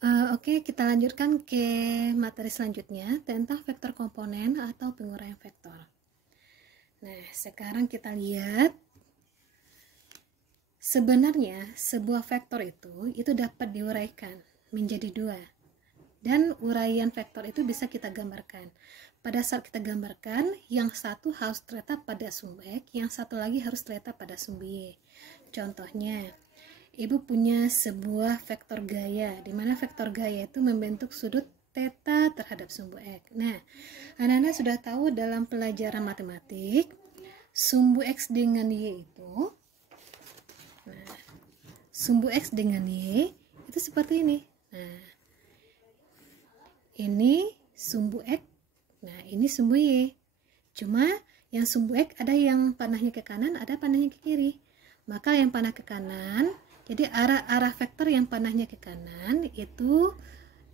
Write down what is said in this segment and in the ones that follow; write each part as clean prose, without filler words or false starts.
Oke, kita lanjutkan ke materi selanjutnya tentang vektor komponen atau penguraian vektor. Nah, sekarang kita lihat sebenarnya sebuah vektor itu dapat diuraikan menjadi dua. Dan uraian vektor itu bisa kita gambarkan. Pada saat kita gambarkan, yang satu harus terletak pada sumbu X, yang satu lagi harus terletak pada sumbu Y. Contohnya, Ibu punya sebuah vektor gaya, di mana vektor gaya itu membentuk sudut theta terhadap sumbu X. Nah, anak-anak sudah tahu dalam pelajaran matematik, sumbu X dengan Y itu, sumbu X dengan Y itu seperti ini. Nah, ini sumbu X, nah ini sumbu Y. Cuma yang sumbu X ada yang panahnya ke kanan, ada panahnya ke kiri. Maka yang panah ke kanan, jadi arah vektor yang panahnya ke kanan itu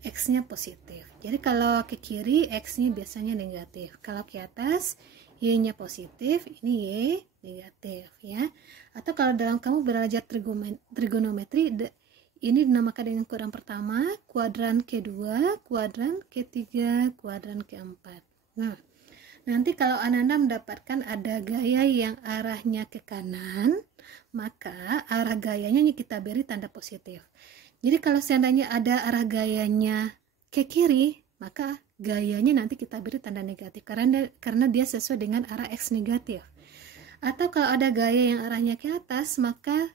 X-nya positif. Jadi kalau ke kiri X-nya biasanya negatif. Kalau ke atas Y-nya positif, ini Y negatif ya. Atau kalau dalam kamu belajar trigonometri, ini dinamakan dengan kuadran pertama, kuadran kedua, kuadran ketiga, kuadran keempat. Nah, nanti kalau anak-anak mendapatkan ada gaya yang arahnya ke kanan, maka arah gayanya kita beri tanda positif. Jadi kalau seandainya ada arah gayanya ke kiri, maka gayanya nanti kita beri tanda negatif karena dia sesuai dengan arah X negatif. Atau kalau ada gaya yang arahnya ke atas, maka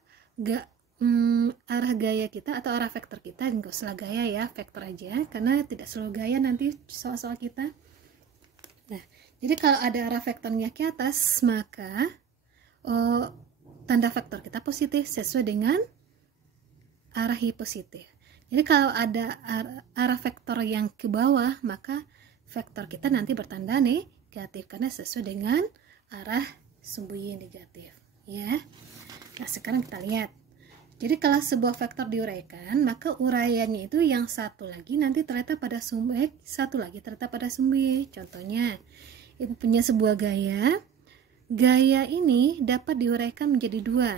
arah gaya kita atau arah vektor kita, enggak usah gaya ya, vektor aja, karena tidak selalu gaya nanti soal-soal kita. Nah, jadi kalau ada arah vektornya ke atas, maka tanda vektor kita positif sesuai dengan arah Y positif. Jadi kalau ada arah vektor yang ke bawah, maka vektor kita nanti bertanda negatif karena sesuai dengan arah sumbu Y negatif ya. Nah, sekarang kita lihat. Jadi kalau sebuah vektor diuraikan, maka uraiannya itu yang satu lagi nanti terletak pada sumbu X, satu lagi terletak pada sumbu Y. Contohnya, Ibu punya sebuah gaya. Gaya ini dapat diuraikan menjadi dua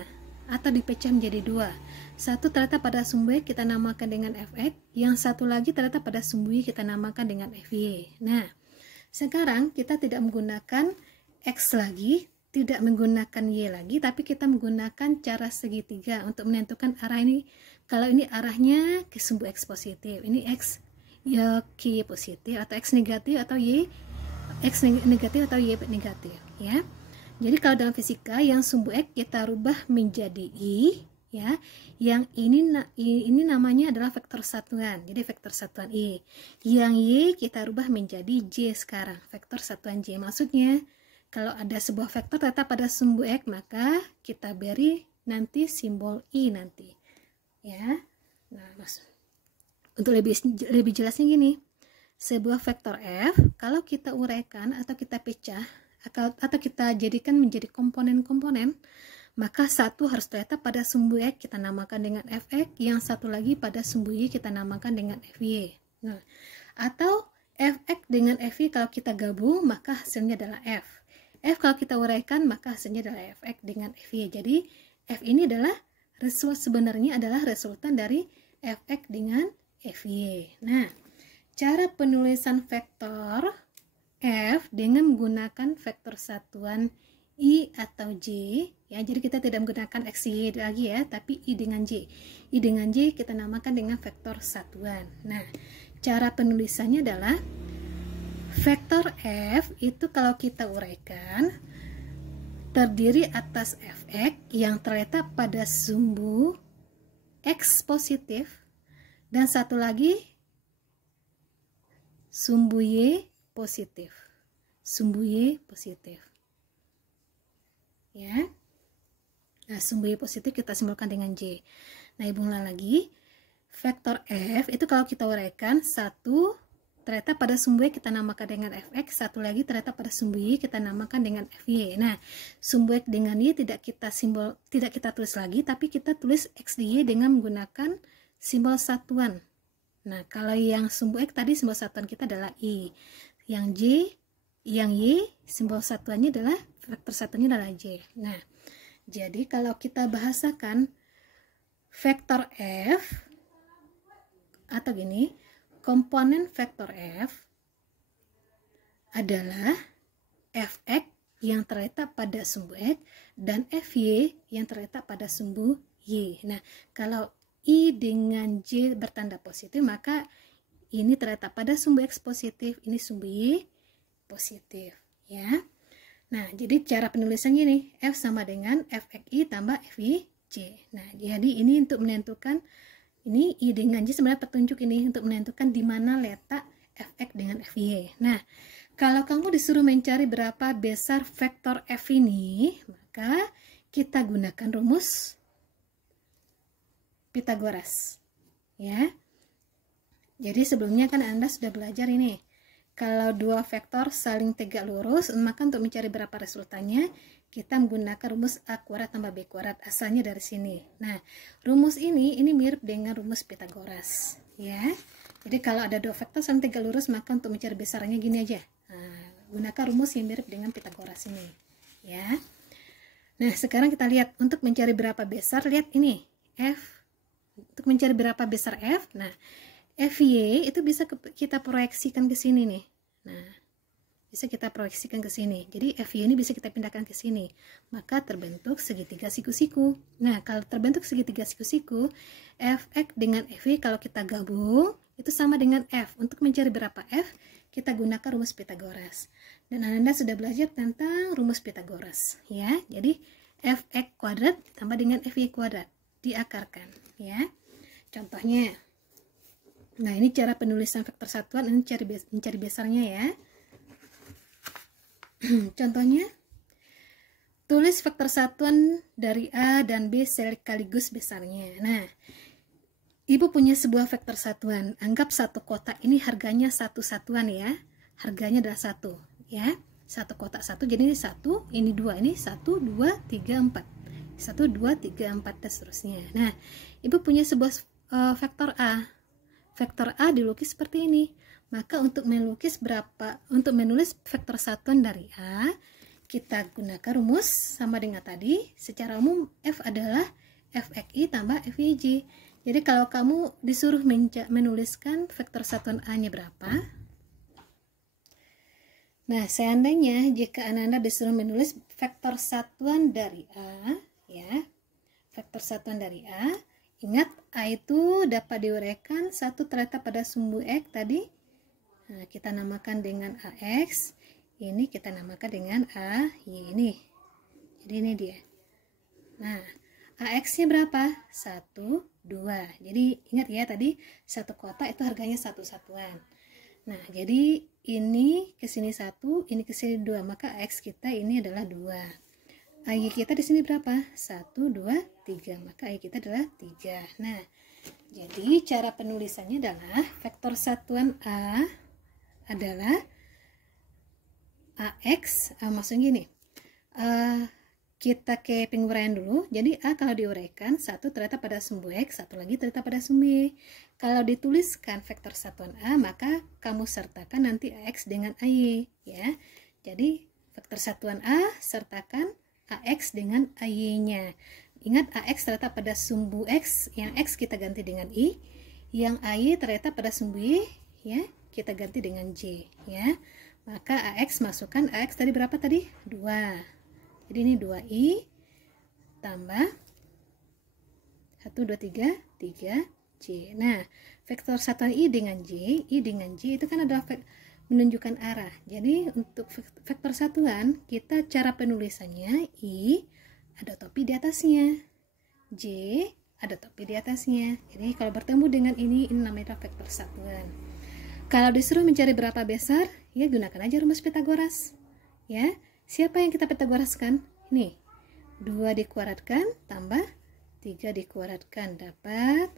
atau dipecah menjadi dua. Satu terletak pada sumbu X, kita namakan dengan Fx. Yang satu lagi terletak pada sumbu Y, kita namakan dengan Fy. Nah, sekarang kita tidak menggunakan X lagi, tidak menggunakan Y lagi, tapi kita menggunakan cara segitiga untuk menentukan arah ini. Kalau ini arahnya ke sumbu X positif, ini X ya ke Y positif, atau X negatif atau Y X negatif atau Y negatif ya. Jadi kalau dalam fisika yang sumbu X kita rubah menjadi I ya. Yang ini namanya adalah vektor satuan. Jadi vektor satuan I. Yang Y kita rubah menjadi J sekarang, vektor satuan J. Maksudnya kalau ada sebuah vektor tetap pada sumbu X, maka kita beri nanti simbol I nanti ya. Nah, untuk lebih jelasnya gini, sebuah vektor F kalau kita uraikan atau kita pecah atau kita jadikan menjadi komponen-komponen, maka satu harus terletak pada sumbu X, kita namakan dengan Fx, yang satu lagi pada sumbu Y kita namakan dengan Fy. Nah, atau Fx dengan Fy kalau kita gabung maka hasilnya adalah F. F kalau kita uraikan maka hasilnya adalah Fx dengan Fy. Jadi F ini adalah sebenarnya adalah resultan dari Fx dengan Fy. Nah, cara penulisan vektor F dengan menggunakan vektor satuan I atau J ya. Jadi kita tidak menggunakan X, Y lagi ya, tapi I dengan J. I dengan J kita namakan dengan vektor satuan. Nah, cara penulisannya adalah vektor F itu kalau kita uraikan terdiri atas Fx yang terletak pada sumbu X positif dan satu lagi sumbu Y positif. Sumbu Y positif. Ya. Nah, sumbu Y positif kita simbolkan dengan J. Nah, Ibu ulang lagi. Vektor F itu kalau kita uraikan, satu terletak pada sumbu Y kita namakan dengan Fx, satu lagi terletak pada sumbu Y kita namakan dengan Fy. Nah, sumbu X dengan Y tidak kita tulis lagi, tapi kita tulis X di Y dengan menggunakan simbol satuan. Nah, kalau yang sumbu X tadi simbol satuan kita adalah I. Yang J, yang Y simbol satuannya adalah vektor satuannya adalah J. Nah, jadi kalau kita bahasakan vektor F atau gini, komponen vektor F adalah Fx yang terletak pada sumbu X dan Fy yang terletak pada sumbu Y. Nah, kalau I dengan J bertanda positif, maka ini terletak pada sumbu X positif, ini sumbu Y positif, ya. Nah, jadi cara penulisannya nih, F sama dengan Fxi tambah Fy J. Nah, jadi ini untuk menentukan, ini I dengan J sebenarnya petunjuk ini untuk menentukan di mana letak Fx dengan Fy. Nah, kalau kamu disuruh mencari berapa besar vektor F ini, maka kita gunakan rumus Pitagoras, ya. Jadi sebelumnya kan Anda sudah belajar ini, kalau dua vektor saling tegak lurus, maka untuk mencari berapa resultannya, kita menggunakan rumus A kuadrat tambah B kuadrat, asalnya dari sini. Nah, rumus ini mirip dengan rumus Pitagoras, ya. Jadi kalau ada dua vektor saling tegak lurus, maka untuk mencari besarnya gini aja. Nah, gunakan rumus yang mirip dengan Pitagoras ini, ya. Nah, sekarang kita lihat untuk mencari berapa besar, lihat ini, F. Untuk mencari berapa besar F, nah, Fy itu bisa kita proyeksikan ke sini nih. Nah, bisa kita proyeksikan ke sini. Jadi Fy ini bisa kita pindahkan ke sini. Maka terbentuk segitiga siku-siku. Nah, kalau terbentuk segitiga siku-siku, Fx dengan Fy kalau kita gabung itu sama dengan F. Untuk mencari berapa F, kita gunakan rumus Pitagoras. Dan Anda sudah belajar tentang rumus Pitagoras, ya. Jadi Fx kuadrat ditambah dengan Fy kuadrat diakarkan, ya. Contohnya, nah ini cara penulisan vektor satuan, ini mencari besarnya, ya. Contohnya, tulis vektor satuan dari A dan B sekaligus besarnya. Nah, Ibu punya sebuah vektor satuan, anggap satu kotak ini harganya satu satuan, ya. Harganya adalah satu, ya. Satu kotak satu, jadi ini satu, ini dua, ini 1, 2, 3, 4. 1, 2, 3, 4 dan seterusnya. Nah, Ibu punya sebuah vektor A. Vektor A dilukis seperti ini. Maka untuk menulis vektor satuan dari A, kita gunakan rumus sama dengan tadi. Secara umum F adalah Fxi tambah Fyj. Jadi kalau kamu disuruh menuliskan vektor satuan A-nya berapa? Nah, seandainya jika Anda disuruh menulis vektor satuan dari A, ya, vektor satuan dari A, ingat A itu dapat diuraikan satu terletak pada sumbu X tadi. Nah, kita namakan dengan AX, ini kita namakan dengan AY ini. Jadi ini dia. Nah, AX-nya berapa? 1, 2. Jadi ingat ya tadi satu kotak itu harganya satu satuan. Nah, jadi ini ke sini 1, ini ke sini 2, maka AX kita ini adalah 2. AY kita di sini berapa? 1, 2, 3. Maka AY kita adalah 3. Nah, jadi cara penulisannya adalah vektor satuan A adalah AX, maksudnya gini, kita ke penguraian dulu. Jadi A kalau diuraikan, satu terletak pada sumbu X, satu lagi terletak pada sumbu Y. Kalau dituliskan vektor satuan A, maka kamu sertakan nanti AX dengan AY, ya. Jadi vektor satuan A sertakan AX dengan AY-nya. Ingat AX terletak pada sumbu X, yang X kita ganti dengan I, yang AY terletak pada sumbu Y, ya, kita ganti dengan J, ya. Maka AX masukkan, AX tadi berapa tadi? 2. Jadi ini 2I tambah 1, 2, 3, 3J. Nah, vektor satuan I dengan J itu kan adalah menunjukkan arah. Jadi untuk vektor satuan, kita cara penulisannya I ada topi di atasnya, J ada topi di atasnya. Jadi kalau bertemu dengan ini namanya vektor satuan. Kalau disuruh mencari berapa besar, ya gunakan aja rumus Pitagoras, ya. Siapa yang kita Pitagoraskan? Ini 2 dikuadratkan tambah 3 dikuadratkan dapat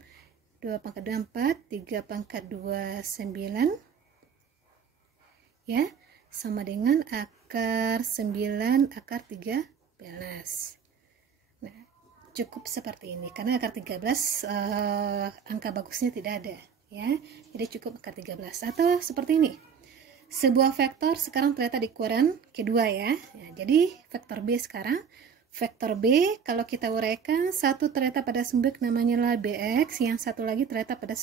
2 pangkat 2 4, 3 pangkat 2 9, ya, sama dengan akar 9 akar 13. Nah, cukup seperti ini karena akar 13 angka bagusnya tidak ada, ya. Jadi cukup akar 13 atau seperti ini. Sebuah vektor sekarang terletak di kuadran kedua, ya. Jadi vektor B sekarang, vektor B kalau kita uraikan, satu terletak pada sumbu X namanya lah BX, yang satu lagi terletak pada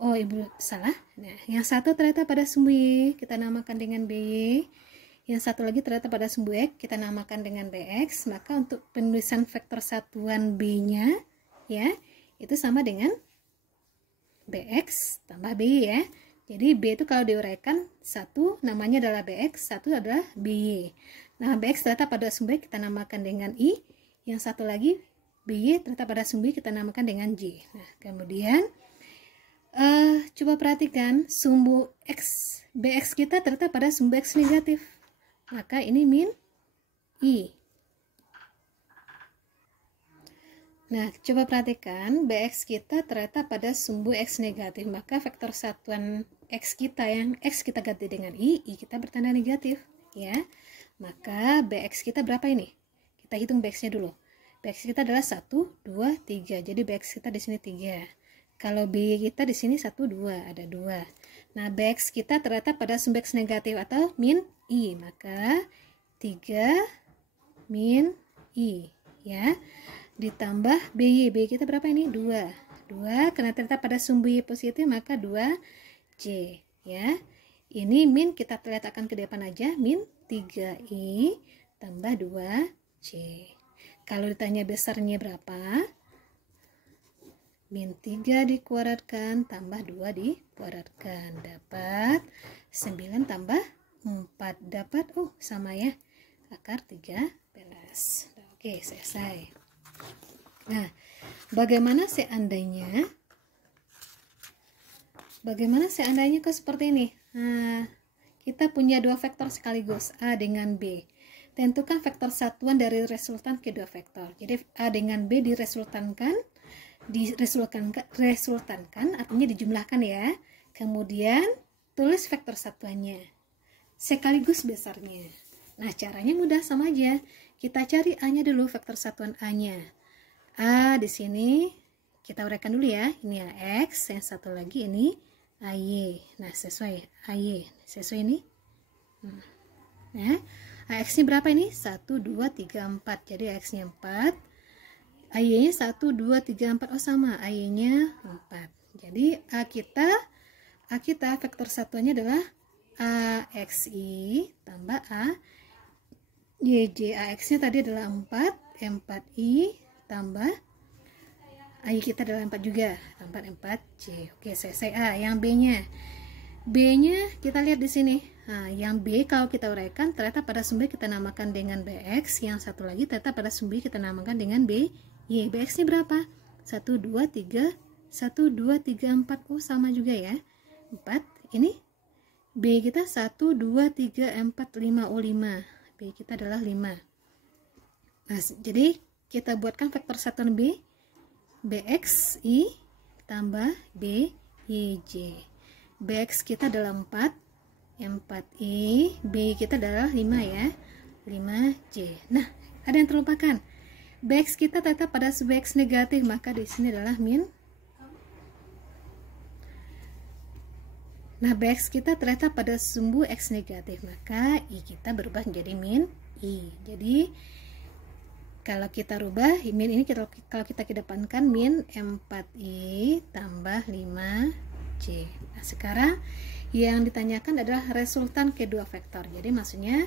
Oh, Ibu salah. Nah, yang satu ternyata pada sumbu Y, kita namakan dengan BY. Yang satu lagi ternyata pada sumbu X, kita namakan dengan BX. Maka untuk penulisan vektor satuan B-nya, ya, itu sama dengan BX tambah BY ya. Jadi B itu kalau diuraikan, satu namanya adalah BX, satu adalah BY. Nah, BX ternyata pada sumbu X kita namakan dengan I, yang satu lagi BY ternyata pada sumbu Y kita namakan dengan J. Nah, kemudian coba perhatikan sumbu X, BX kita ternyata pada sumbu X negatif. Maka ini min I. Nah, coba perhatikan BX kita ternyata pada sumbu X negatif. Maka vektor satuan X kita yang X kita ganti dengan I kita bertanda negatif. Ya, maka BX kita berapa ini? Kita hitung BX-nya dulu. BX kita adalah 1, 2, 3. Jadi BX kita di sini 3. Kalau B kita di sini 1, 2. Ada 2. Nah, BX kita ternyata pada sumbu X negatif atau min I. Maka 3 min I. Ya. Ditambah BY. BY kita berapa ini? 2. 2 karena ternyata pada sumbu Y positif maka 2J. Ya. Ini min kita letakkan ke depan aja. Min 3I tambah 2J. Kalau ditanya besarnya berapa? Min 3 dikuadratkan tambah 2 dikuadratkan. Dapat 9 tambah 4. Dapat, sama ya. Akar 13. Oke, selesai. Nah, bagaimana seandainya kok seperti ini? Nah, kita punya dua vektor sekaligus, A dengan B. Tentukan vektor satuan dari resultan kedua vektor. Jadi A dengan B diresultankan artinya dijumlahkan ya. Kemudian tulis vektor satuannya sekaligus besarnya. Nah, caranya mudah, sama aja. Kita cari A-nya dulu, vektor satuan A-nya. A di sini kita uraikan dulu ya. Ini AX, yang satu lagi ini AY. Nah, sesuai AY. Sesuai ini. Nah, AX ini berapa ini? 1, 2, 3, 4. Jadi AX-nya 4. AY-nya 1, 2, 3, 4. Oh, sama. AY-nya 4. Jadi A kita vektor satuannya adalah AXI tambah AYJ. AX-nya tadi adalah 4. 4I tambah AY kita adalah 4 juga. 4J. Oke, selesai A. Yang B-nya kita lihat di sini. Nah, yang B kalau kita uraikan ternyata pada sumbu kita namakan dengan BX, yang satu lagi ternyata pada sumbu kita namakan dengan BY. BX-nya berapa? 1, 2, 3, 1, 2, 3, 4. Oh, sama juga ya. 4. Ini B kita 1, 2, 3, 4, 5. Oh, 5. B kita adalah 5. Nah, jadi kita buatkan vektor satuan B, BXI tambah BYJ. BX kita adalah 4, 4I, B kita adalah 5 ya, 5J. Nah, ada yang terlupakan. BX kita tetap pada sumbu X negatif, maka di sini adalah min. Nah, BX kita ternyata pada sumbu X negatif, maka I kita berubah menjadi min I. Jadi kalau kita rubah min ini kalau kita kedepankan min 4I tambah 5J. Nah, sekarang yang ditanyakan adalah resultan kedua vektor. Jadi maksudnya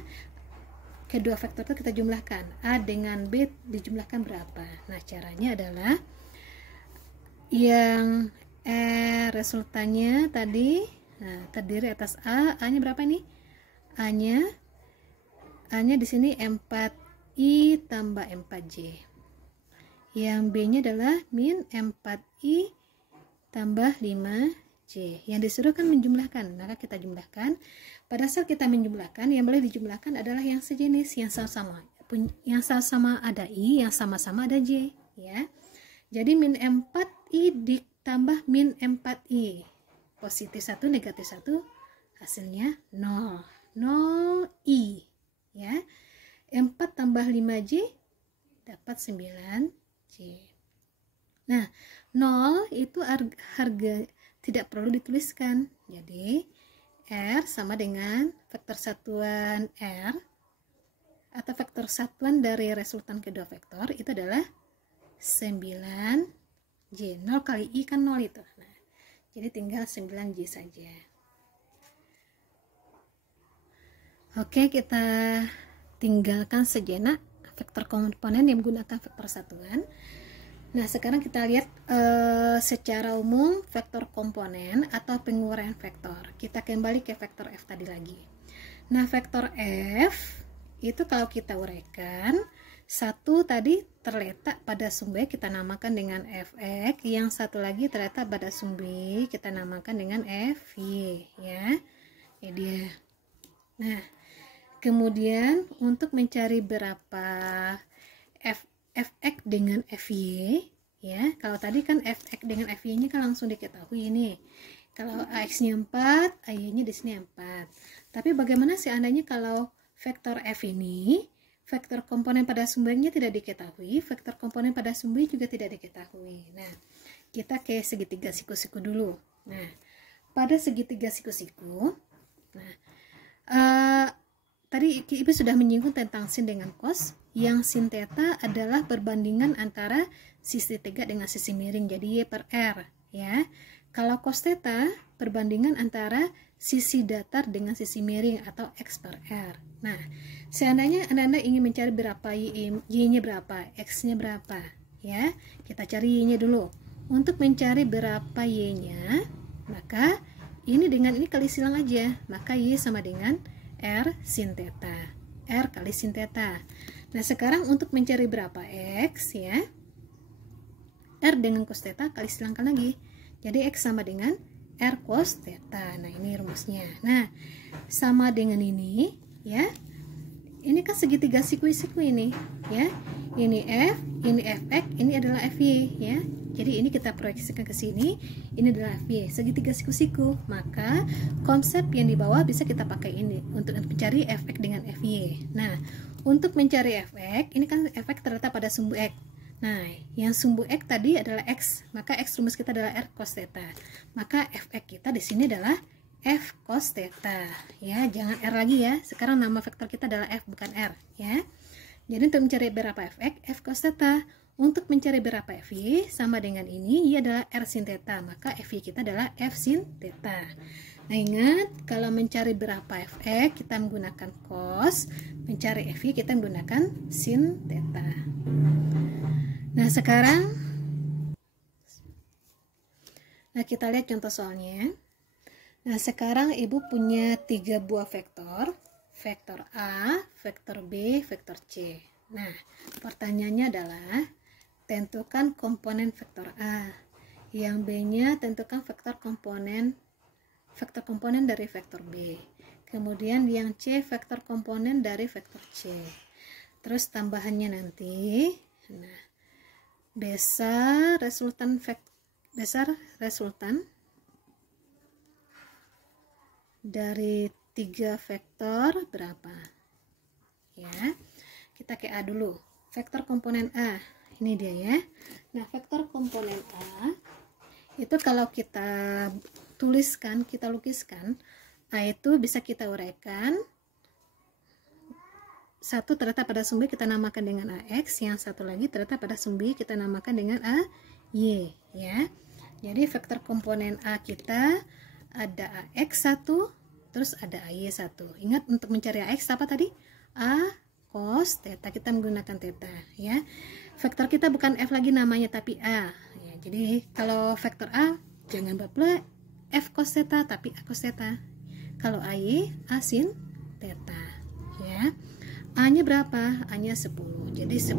kedua vektor itu kita jumlahkan. A dengan B dijumlahkan berapa? Nah, caranya adalah yang resultannya tadi terdiri atas A-nya berapa ini? A-nya di sini 4I tambah 4J. Yang B-nya adalah min 4I tambah 5J. Yang disuruh kan menjumlahkan, maka kita jumlahkan. Pada saat kita menjumlahkan, yang boleh dijumlahkan adalah yang sejenis, yang sama-sama ada I, yang sama-sama ada J, ya. Jadi min 4I ditambah min 4I. Positif 1, negatif 1, hasilnya 0. 0I, ya. 4 tambah 5J dapat 9J. Nah, 0 itu harga tidak perlu dituliskan. Jadi R sama dengan vektor satuan R atau vektor satuan dari resultan kedua vektor itu adalah 9J. 0 kali I kan 0 itu. Nah, Jadi tinggal 9Y saja. Oke, kita tinggalkan sejenak vektor komponen yang menggunakan vektor satuan. Nah, sekarang kita lihat secara umum vektor komponen atau penguraian vektor. Kita kembali ke vektor F tadi lagi. Nah, vektor F itu kalau kita uraikan, satu tadi terletak pada sumber kita namakan dengan Fx, yang satu lagi terletak pada sumber kita namakan dengan Fy, ya. Ini dia. Nah, kemudian untuk mencari berapa Fx dengan Fy, ya, kalau tadi kan Fx dengan Fy nya kan langsung diketahui ini. Kalau Ax nya 4, Ay nya di sini 4. Tapi bagaimana seandainya kalau vektor F ini, vektor komponen pada sumbernya tidak diketahui, vektor komponen pada sumber juga tidak diketahui. Nah, kita ke segitiga siku-siku dulu. Nah, pada segitiga siku-siku, nah, tadi Ibu sudah menyinggung tentang sin dengan cos, yang sin theta adalah perbandingan antara sisi tegak dengan sisi miring, jadi Y per R, ya. Kalau cos theta, perbandingan antara sisi datar dengan sisi miring atau X per R. Nah, seandainya Anda ingin mencari berapa Y-nya berapa, X-nya berapa, ya, kita cari Y-nya dulu. Untuk mencari berapa Y-nya, maka ini dengan ini kali silang aja, maka Y sama dengan R sin theta, R kali sin theta. Nah, sekarang untuk mencari berapa X, ya, R dengan cos theta kali silangkan lagi, jadi X sama dengan R cos theta. Nah, ini rumusnya. Nah, sama dengan ini, ya, ini kan segitiga siku-siku ini, ya, ini F, ini Fx, ini adalah Fy, ya. Jadi ini kita proyeksikan ke sini, ini adalah Fy, segitiga siku-siku. Maka konsep yang di bawah bisa kita pakai ini untuk mencari Fx dengan Fy. Nah, untuk mencari Fx, ini kan Fx terletak pada sumbu X. Nah, yang sumbu X tadi adalah X, maka X rumus kita adalah R cos theta. Maka Fx kita di sini adalah F cos theta, ya, jangan R lagi ya. Sekarang nama vektor kita adalah F bukan R, ya. Jadi untuk mencari berapa Fx, F cos theta. Untuk mencari berapa Fy sama dengan ini, Y adalah R sin theta, maka Fy kita adalah F sin theta. Nah, ingat kalau mencari berapa Fx kita menggunakan cos, mencari Fy kita menggunakan sin theta. Nah, sekarang kita lihat contoh soalnya. Nah, sekarang Ibu punya 3 buah vektor, vektor A, vektor B, vektor C. Nah, pertanyaannya adalah tentukan komponen vektor A. Yang B-nya tentukan vektor komponen dari vektor B. Kemudian yang C vektor komponen dari vektor C. Terus tambahannya nanti, nah, besar resultan dari 3 vektor berapa, ya. Kita ke A dulu, vektor komponen A, ini dia, ya. Nah, vektor komponen A itu kalau kita tuliskan, kita lukiskan, A itu bisa kita uraikan, satu terletak pada sumber kita namakan dengan AX, yang satu lagi terletak pada sumber kita namakan dengan AY, ya. Jadi vektor komponen A kita ada AX1, terus ada AY1. Ingat untuk mencari AX apa tadi? A cos theta, kita menggunakan theta, ya. Vektor kita bukan F lagi namanya tapi A, ya. Jadi kalau vektor A jangan buat pula F cos theta tapi A cos theta. Kalau AY, A sin theta, ya. A nya berapa? A nya 10. Jadi 10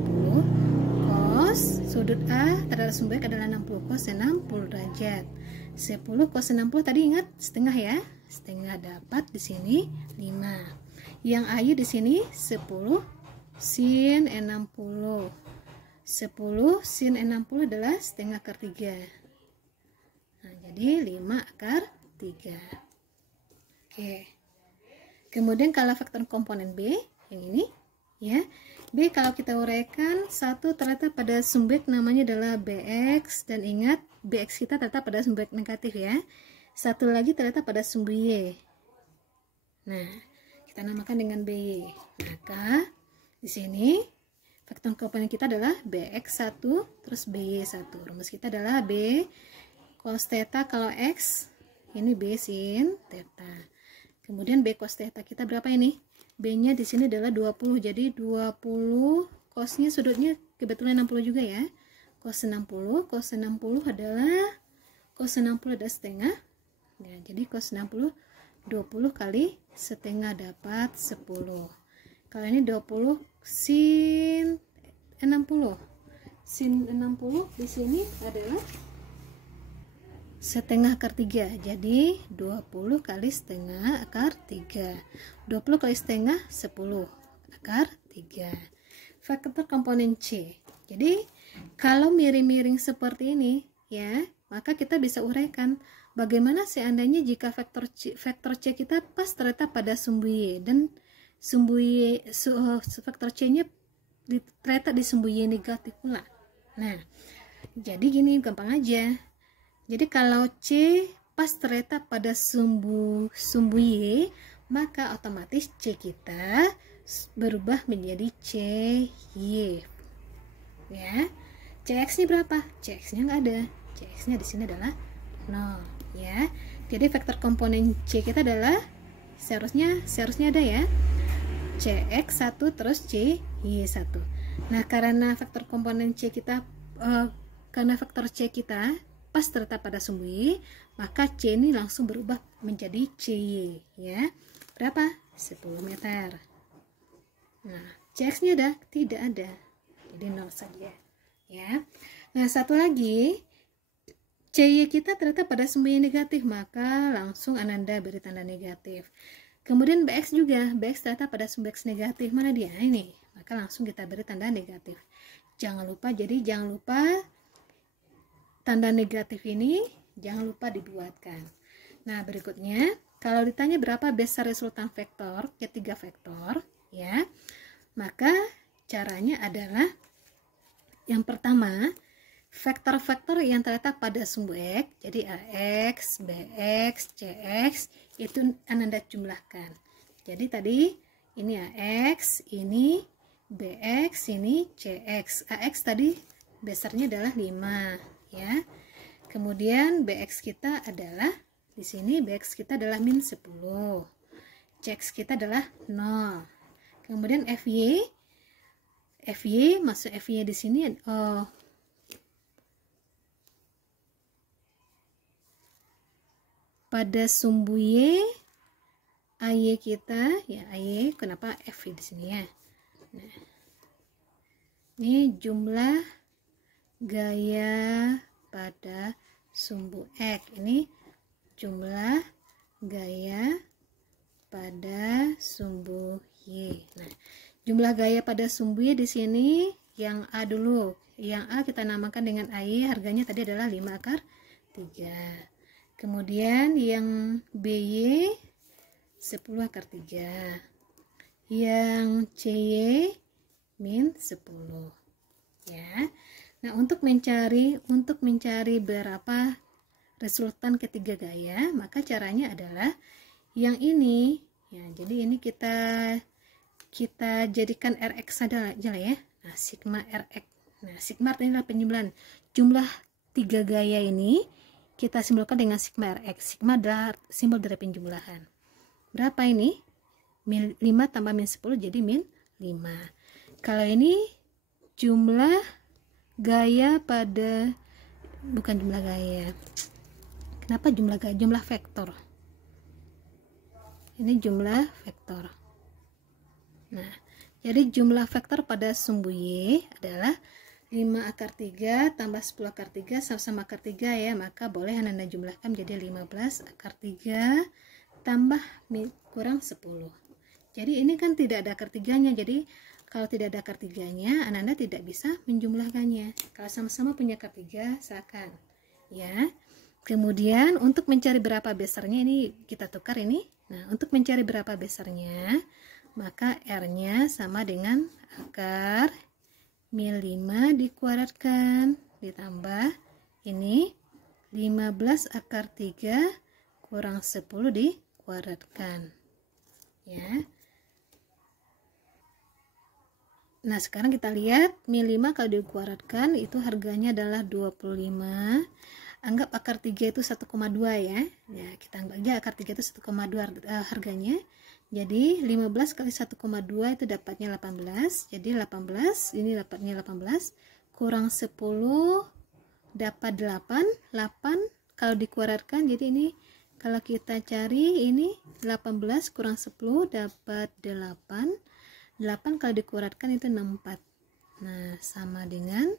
cos sudut A terhadap sumber adalah 60 cos 60 derajat. 10 cos 60 tadi ingat setengah, ya. Setengah dapat di sini 5. Yang AY di sini 10 sin 60. 10 sin 60 adalah setengah akar 3. Nah, jadi 5 akar 3. Oke. Kemudian kalau vektor komponen B yang ini, ya. B kalau kita uraikan, satu terletak pada sumber namanya adalah BX, dan ingat BX kita terletak pada sumber negatif, ya. Satu lagi terletak pada sumber Y. Nah, kita namakan dengan BY. Maka di sini vektor komponen kita adalah BX1 terus BY1. Rumus kita adalah B cos theta kalau X, ini B sin theta. Kemudian B cos theta kita berapa ini? B-nya di sini adalah 20. Jadi 20 cosnya sudutnya kebetulan 60 juga ya. Cos 60 adalah cos 60 ada setengah. Ya, jadi cos 60 20 kali setengah dapat 10. Kalau ini 20 sin 60. Sin 60 di sini adalah setengah akar 3. Jadi 20 kali setengah akar 3. 20 kali setengah 10 akar 3. Faktor komponen C. Jadi kalau miring-miring seperti ini ya, maka kita bisa uraikan bagaimana seandainya jika faktor C kita pas terletak pada sumbu Y dan sumbu Y, faktor C-nya terletak di sumbu Y negatif pula. Nah, jadi gini gampang aja. Jadi kalau C pas terletak pada sumbu Y, maka otomatis C kita berubah menjadi CY. Ya. CX-nya berapa? CX-nya nggak ada. CX-nya di sini adalah 0, ya. Jadi vektor komponen C kita adalah seharusnya ada ya. CX1 terus CY1. Nah, karena vektor komponen C kita karena vektor C kita pas terletak pada sumbu Y, maka C ini langsung berubah menjadi CY, ya. Berapa? 10 meter. Nah, CX-nya ada? Tidak ada. Jadi 0 saja, ya. Nah, satu lagi, CY kita terletak pada sumbu Y negatif, maka langsung Ananda beri tanda negatif. Kemudian BX juga, BX terletak pada sumbu X negatif. Mana dia? Ini. Maka langsung kita beri tanda negatif. Jangan lupa, tanda negatif ini jangan lupa dibuatkan. Nah, berikutnya, kalau ditanya berapa besar resultan vektor, ketiga vektor, ya, maka caranya adalah yang pertama, vektor-vektor yang terletak pada sumbu X, jadi AX, BX, CX, itu Ananda jumlahkan. Jadi tadi ini AX, ini BX, ini CX. AX tadi besarnya adalah 5, ya. Kemudian BX kita adalah di sini BX kita adalah min 10. CX kita adalah 0. Kemudian FY masuk FY di sini pada sumbu Y, AY kita ya, AY kenapa FY di sini ya. Nah, ini jumlah gaya pada sumbu X, ini jumlah gaya pada sumbu Y. Nah, jumlah gaya pada sumbu Y di sini yang A dulu. Yang A kita namakan dengan AY, harganya tadi adalah 5 akar 3. Kemudian yang BY 10 akar 3. Yang CY min 10. Ya. Nah, untuk mencari berapa resultan ketiga gaya, maka caranya adalah yang ini ya. Jadi ini kita jadikan RX saja lah ya. Nah, sigma RX. Nah, sigma artinya adalah penjumlahan. Jumlah tiga gaya ini kita simbolkan dengan sigma RX. Sigma adalah simbol dari penjumlahan. Berapa ini? 5 tambah min 10 jadi min 5. Kalau ini jumlah gaya pada, bukan jumlah gaya. Kenapa jumlah gaya? Jumlah vektor. Ini jumlah vektor. Nah, jadi jumlah vektor pada sumbu Y adalah 5 akar 3 tambah 10 akar 3 sama-sama akar 3 ya, maka boleh Ananda jumlahkan menjadi 15 akar 3 tambah kurang 10. Jadi ini kan tidak ada akar 3-nya, jadi kalau tidak ada akar 3-nya, Ananda tidak bisa menjumlahkannya. Kalau sama-sama punya akar 3, silakan. Ya. Kemudian untuk mencari berapa besarnya ini kita tukar ini. Nah, untuk mencari berapa besarnya, maka R-nya sama dengan akar min 5 dikuadratkan ditambah ini 15 akar 3 kurang 10 dikuadratkan. Ya. Nah, sekarang kita lihat min 5 kalau dikuadratkan itu harganya adalah 25. anggap akar 3 itu 1,2 ya. Ya, kita anggap aja akar 3 itu 1,2 harganya. Jadi 15 kali 1,2 itu dapatnya 18. Jadi 18, ini dapatnya 18 kurang 10 dapat 8. 8 kalau dikeluarkan, jadi ini kalau kita cari ini 18 kurang 10 dapat 8. 8 kalau dikuratkan itu 64. Nah, sama dengan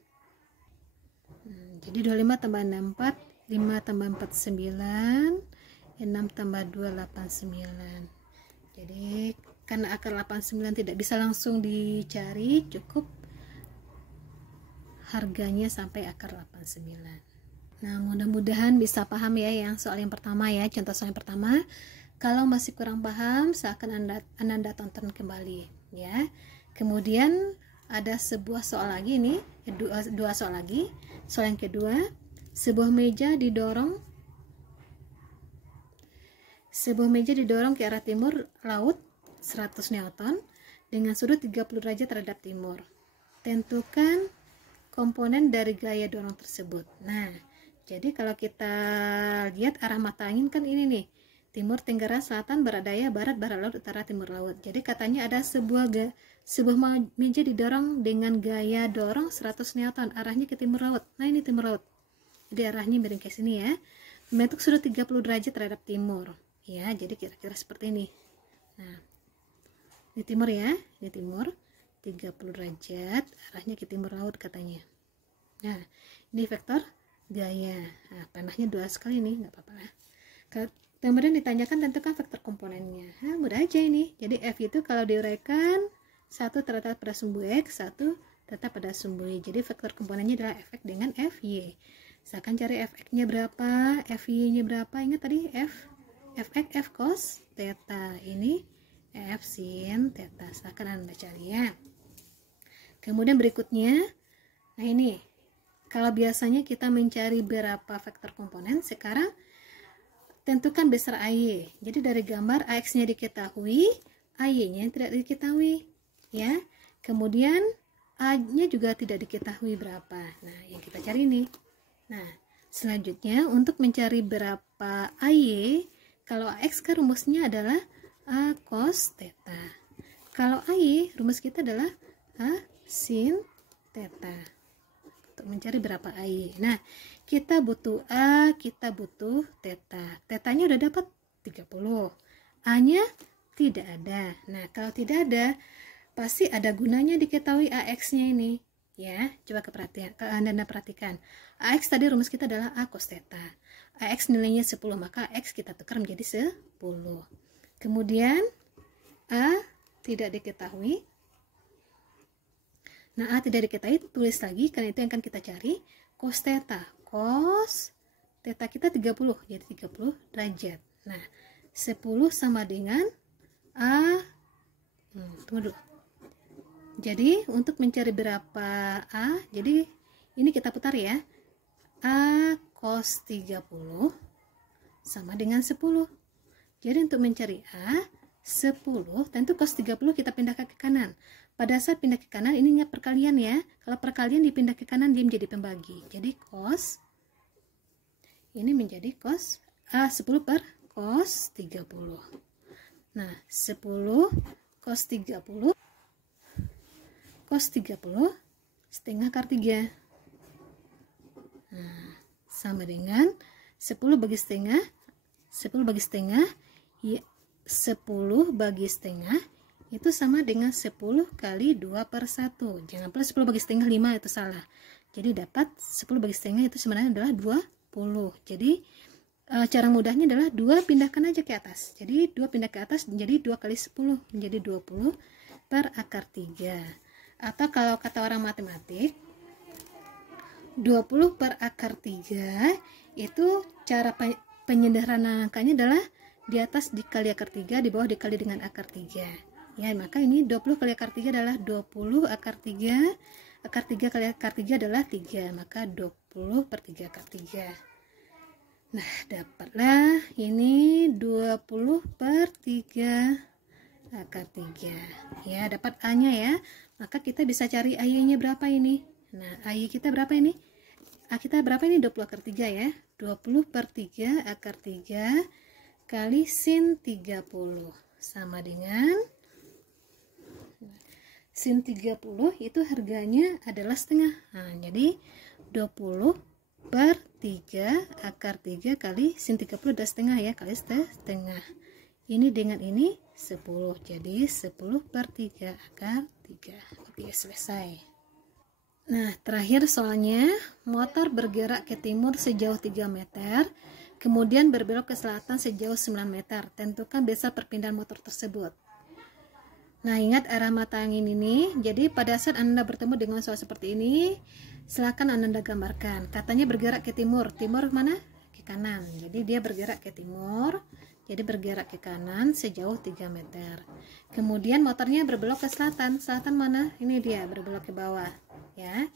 jadi 25 tambah 64, 5 tambah 4 9, 6 tambah 2 89. Jadi karena akar 89 tidak bisa langsung dicari, cukup harganya sampai akar 89. Nah, mudah-mudahan bisa paham ya yang soal yang pertama ya, contoh soal yang pertama. Kalau masih kurang paham, silakan Anda tonton kembali ya. Kemudian ada sebuah soal lagi nih, dua soal lagi. Soal yang kedua, sebuah meja didorong ke arah timur laut 100 Newton dengan sudut 30 derajat terhadap timur. Tentukan komponen dari gaya dorong tersebut. Nah, jadi kalau kita lihat arah mata angin kan ini nih, timur, tenggara, selatan, barat daya, barat, barat laut, utara, timur laut. Jadi katanya ada sebuah meja didorong dengan gaya dorong 100 Newton, arahnya ke timur laut. Nah, ini timur laut. Jadi arahnya miring ke sini ya. Membentuk sudut 30 derajat terhadap timur. Ya, jadi kira-kira seperti ini. Nah, ini timur ya, ini timur 30 derajat, arahnya ke timur laut katanya. Nah, ini vektor gaya. Nah, panahnya dua sekali nih, nggak apa-apa lah. Kemudian ditanyakan tentukan vektor komponennya. Nah, mudah aja ini. Jadi F itu kalau diuraikan, satu terletak pada sumbu X, satu terletak pada sumbu Y. Jadi vektor komponennya adalah Fx dengan Fy. Saya akan cari Fx-nya berapa, Fy-nya berapa. Ingat tadi Fx, F cos theta. Ini F sin theta. Silakan Anda cari ya. Kemudian berikutnya, nah ini, kalau biasanya kita mencari berapa vektor komponen, sekarang tentukan besar AY. Jadi dari gambar AX-nya diketahui, AY-nya tidak diketahui, ya. Kemudian A-nya juga tidak diketahui berapa. Nah, yang kita cari ini. Nah, selanjutnya untuk mencari berapa AY, kalau AX kan rumusnya adalah A cos theta. Kalau AY, rumus kita adalah A sin theta. Untuk mencari berapa AY. Nah, kita butuh A, kita butuh theta. Tetanya udah dapat 30. A-nya tidak ada. Nah, kalau tidak ada, pasti ada gunanya diketahui AX-nya ini. Ya, coba Anda perhatikan. AX tadi rumus kita adalah A cos theta. AX nilainya 10, maka X kita tukar menjadi 10. Kemudian A tidak diketahui. Nah, A tidak diketahui, tulis lagi karena itu yang akan kita cari. Cos theta. Cos theta kita 30, jadi 30 derajat. Nah, 10 sama dengan A. Tunggu dulu. Jadi, untuk mencari berapa A, jadi ini kita putar ya. A cos 30 sama dengan 10. Jadi, untuk mencari A, 10, tentu cos 30 kita pindahkan ke kanan. Pada saat pindah ke kanan, ini ingat perkalian ya. Kalau perkalian dipindah ke kanan, dia menjadi pembagi. Jadi, cos, ini menjadi cos, 10 per cos 30. Nah, 10 cos 30, cos 30 setengah akar 3. Nah, sama dengan 10 bagi setengah, 10 bagi setengah, ya, 10 bagi setengah itu sama dengan 10 kali 2 per 1. Jangan plus 10 bagi setengah 5, itu salah. Jadi dapat 10 bagi setengah itu sebenarnya adalah 20. Jadi cara mudahnya adalah 2 pindahkan aja ke atas. Jadi 2 pindah ke atas menjadi 2 kali 10 menjadi 20 per akar 3. Atau kalau kata orang matematik, 20 per akar 3 itu cara penyederhanaan angkanya adalah di atas dikali akar 3, di bawah dikali dengan akar 3. Ya, maka ini 20 kali akar 3 adalah 20 akar 3. Akar 3 kali akar 3 adalah 3. Maka 20 per 3 akar 3. Nah, dapatlah ini 20 per 3 akar 3. Ya, dapat A-nya ya. Maka kita bisa cari AY-nya berapa ini. Nah, AY kita berapa ini? kita berapa ini? 20 akar 3 ya. 20 per 3 akar 3 kali sin 30 sama dengan sin 30 itu harganya adalah setengah. Nah, jadi 20 per 3 akar 3 kali sin 30 udah setengah ya, kali setengah. Ini dengan ini 10, jadi 10 per 3 akar 3. Oke, selesai. Nah, terakhir soalnya, motor bergerak ke timur sejauh 3 meter, kemudian berbelok ke selatan sejauh 9 meter. Tentukan besar perpindahan motor tersebut. Nah, ingat arah mata angin ini. Jadi pada saat Anda bertemu dengan soal seperti ini, silakan Anda gambarkan. Katanya bergerak ke timur. Timur mana? Ke kanan. Jadi dia bergerak ke timur. Jadi bergerak ke kanan sejauh 3 meter. Kemudian motornya berbelok ke selatan. Selatan mana? Ini dia berbelok ke bawah, ya.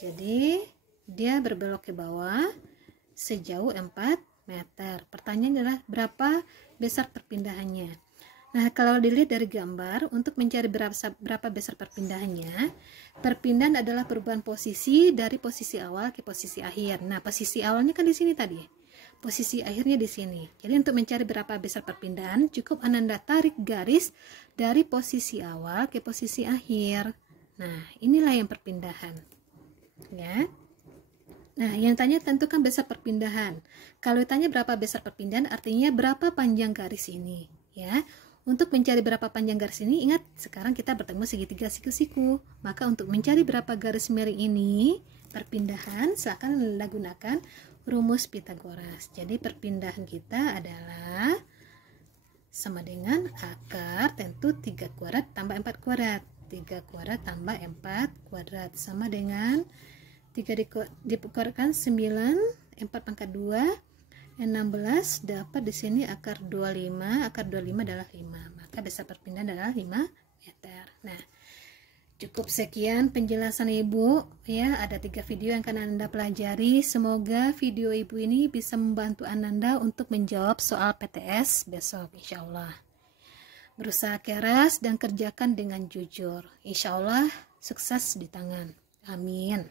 Jadi dia berbelok ke bawah sejauh 4 meter. Pertanyaannya adalah berapa besar perpindahannya? Nah, kalau dilihat dari gambar, untuk mencari berapa besar perpindahannya, perpindahan adalah perubahan posisi dari posisi awal ke posisi akhir. Nah, posisi awalnya kan di sini tadi, posisi akhirnya di sini. Jadi untuk mencari berapa besar perpindahan, cukup Anda tarik garis dari posisi awal ke posisi akhir. Nah, inilah yang perpindahan, ya. Nah, yang tanya tentukan besar perpindahan. Kalau ditanya berapa besar perpindahan, artinya berapa panjang garis ini, ya. Untuk mencari berapa panjang garis ini, ingat sekarang kita bertemu segitiga siku-siku. Maka untuk mencari berapa garis miring ini, perpindahan, silakan Anda gunakan rumus Pythagoras. Jadi perpindahan kita adalah sama dengan akar, tentu 3 kuadrat tambah 4 kuadrat. 3 kuadrat tambah 4 kuadrat sama dengan 3 dikuadratkan 9, 4 pangkat 2, 16, dapat di sini akar 25. Akar 25 adalah 5. Maka besar perpindahan adalah 5 meter. Nah, cukup sekian penjelasan Ibu ya. Ada 3 video yang akan Anda pelajari. Semoga video Ibu ini bisa membantu Anda untuk menjawab soal PTS besok, insya Allah. Berusaha keras dan kerjakan dengan jujur. Insya Allah sukses di tangan. Amin.